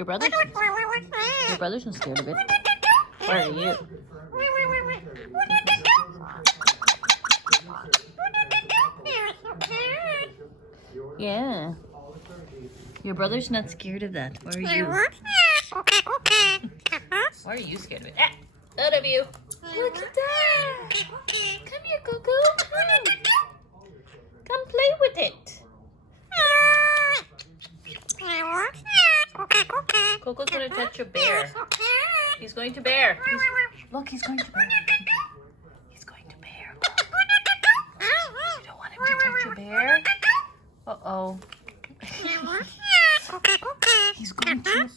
Your brother's not scared of it. Where are you? Yeah. Your brother's not scared of that. Why are you? Why are you scared of it? Ah, out of you. Look at that. Come here, Coco. Come play with it. Coco's going to touch your bear. He's going to bear. Look, he's going to bear. He's going to bear. You don't want him to touch your bear? Uh-oh. He's going to.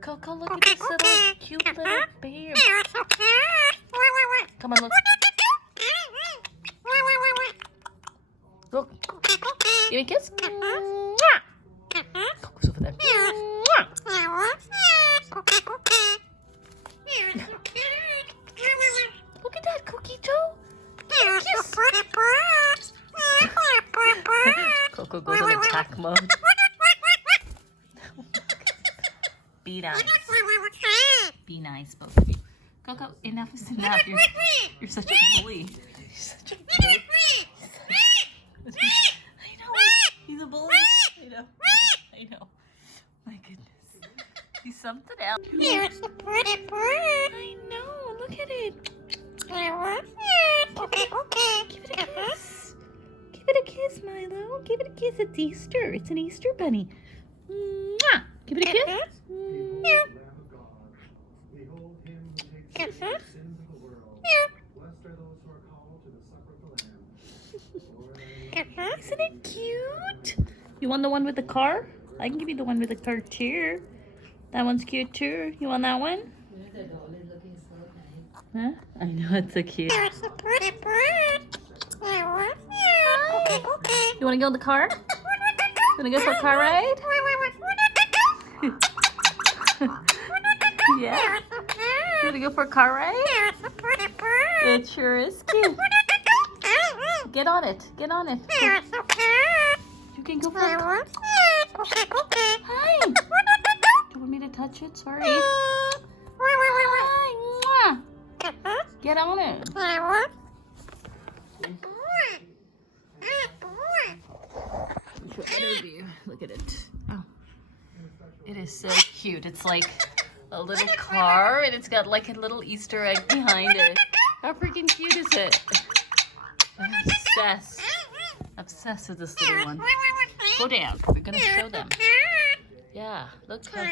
Coco, look at this little cute little bear. Come on, look. Look. Give me a kiss. Coco's over there. Look at that, Coquito. Kiss. Coco goes in attack mode. Be nice. Be nice, both of you. Coco, enough is enough. You're such a bully. You're such a bully. I know. He's a bully. I know. My goodness. He's something else. I know. Look at it. Give it a kiss. Give it a kiss, Milo. Give it a kiss. It's Easter. It's an Easter bunny. Mwah. Give it a kiss. Isn't it cute? You want the one with the car? I can give you the one with the car too. That one's cute too. You want that one? Huh? I know, it's so cute. Hi. You want to go in the car? You want to go for a car ride? Yeah. You want to go for a car ride? It sure is cute. Get on it. Get on it. You can go for a car. Hi. Do you want me to touch it? Sorry. Hi. Get on it. Look at it. Oh. It is so cute. It's like a little car and it's got like a little Easter egg behind it. How freaking cute is it? I'm obsessed. Obsessed with this little one. Go down. We're gonna show them. Yeah, look how